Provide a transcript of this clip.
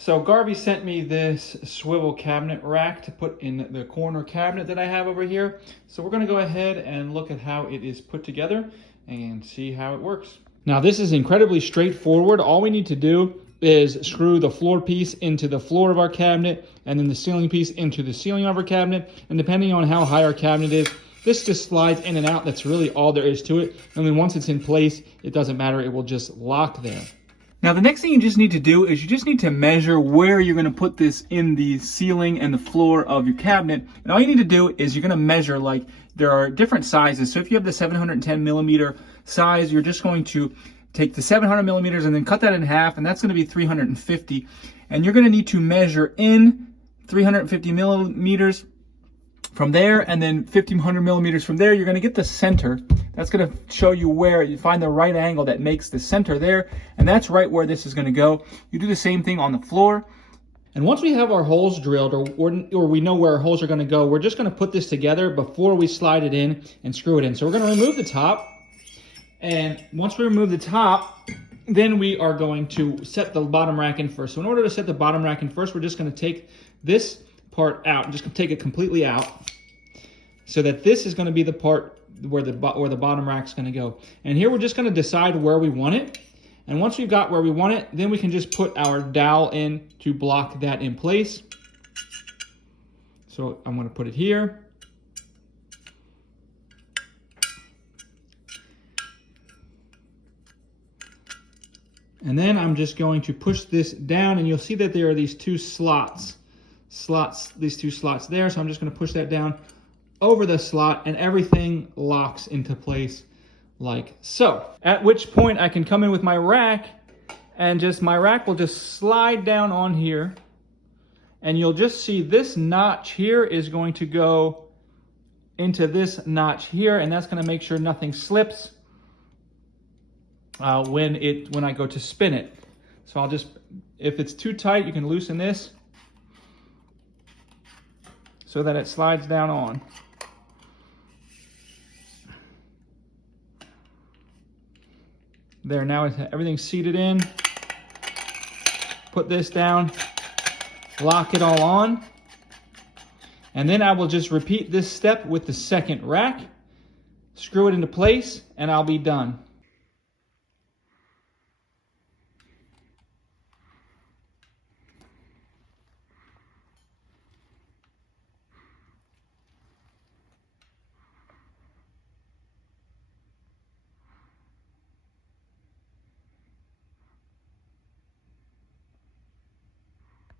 So Garvey sent me this swivel cabinet rack to put in the corner cabinet that I have over here. So we're going to go ahead and look at how it is put together and see how it works. Now this is incredibly straightforward. All we need to do is screw the floor piece into the floor of our cabinet and then the ceiling piece into the ceiling of our cabinet. And depending on how high our cabinet is, this just slides in and out. That's really all there is to it. And then once it's in place, it doesn't matter. It will just lock there. Now the next thing you just need to do is you just need to measure where you're going to put this in the ceiling and the floor of your cabinet. And all you need to do is you're going to measure, like, there are different sizes. So if you have the 710 millimeter size, you're just going to take the 700 millimeters and then cut that in half, and that's going to be 350. And you're going to need to measure in 350 millimeters from there, and then 1500 millimeters from there. You're going to get the center. That's going to show you where you find the right angle that makes the center there, and that's right where this is going to go. You do the same thing on the floor. And once we have our holes drilled, or we know where our holes are going to go, we're just going to put this together before we slide it in and screw it in. So we're going to remove the top, and once we remove the top, then we are going to set the bottom rack in first. So in order to set the bottom rack in first, we're just going to take this part out. I'm just going to take it completely out, so that this is going to be the part where the bottom rack is going to go. And here we're just going to decide where we want it. And once we've got where we want it, then we can just put our dowel in to block that in place. So I'm going to put it here. And then I'm just going to push this down, and you'll see that there are these two slots there. So I'm just going to push that down over the slot, and everything locks into place like so. At which point I can come in with my rack, and my rack will just slide down on here, and you'll just see this notch here is going to go into this notch here, and that's going to make sure nothing slips when I go to spin it. So if it's too tight, you can loosen this so that it slides down on. There, now everything's seated in. Put this down, lock it all on, and then I will just repeat this step with the second rack, screw it into place, and I'll be done.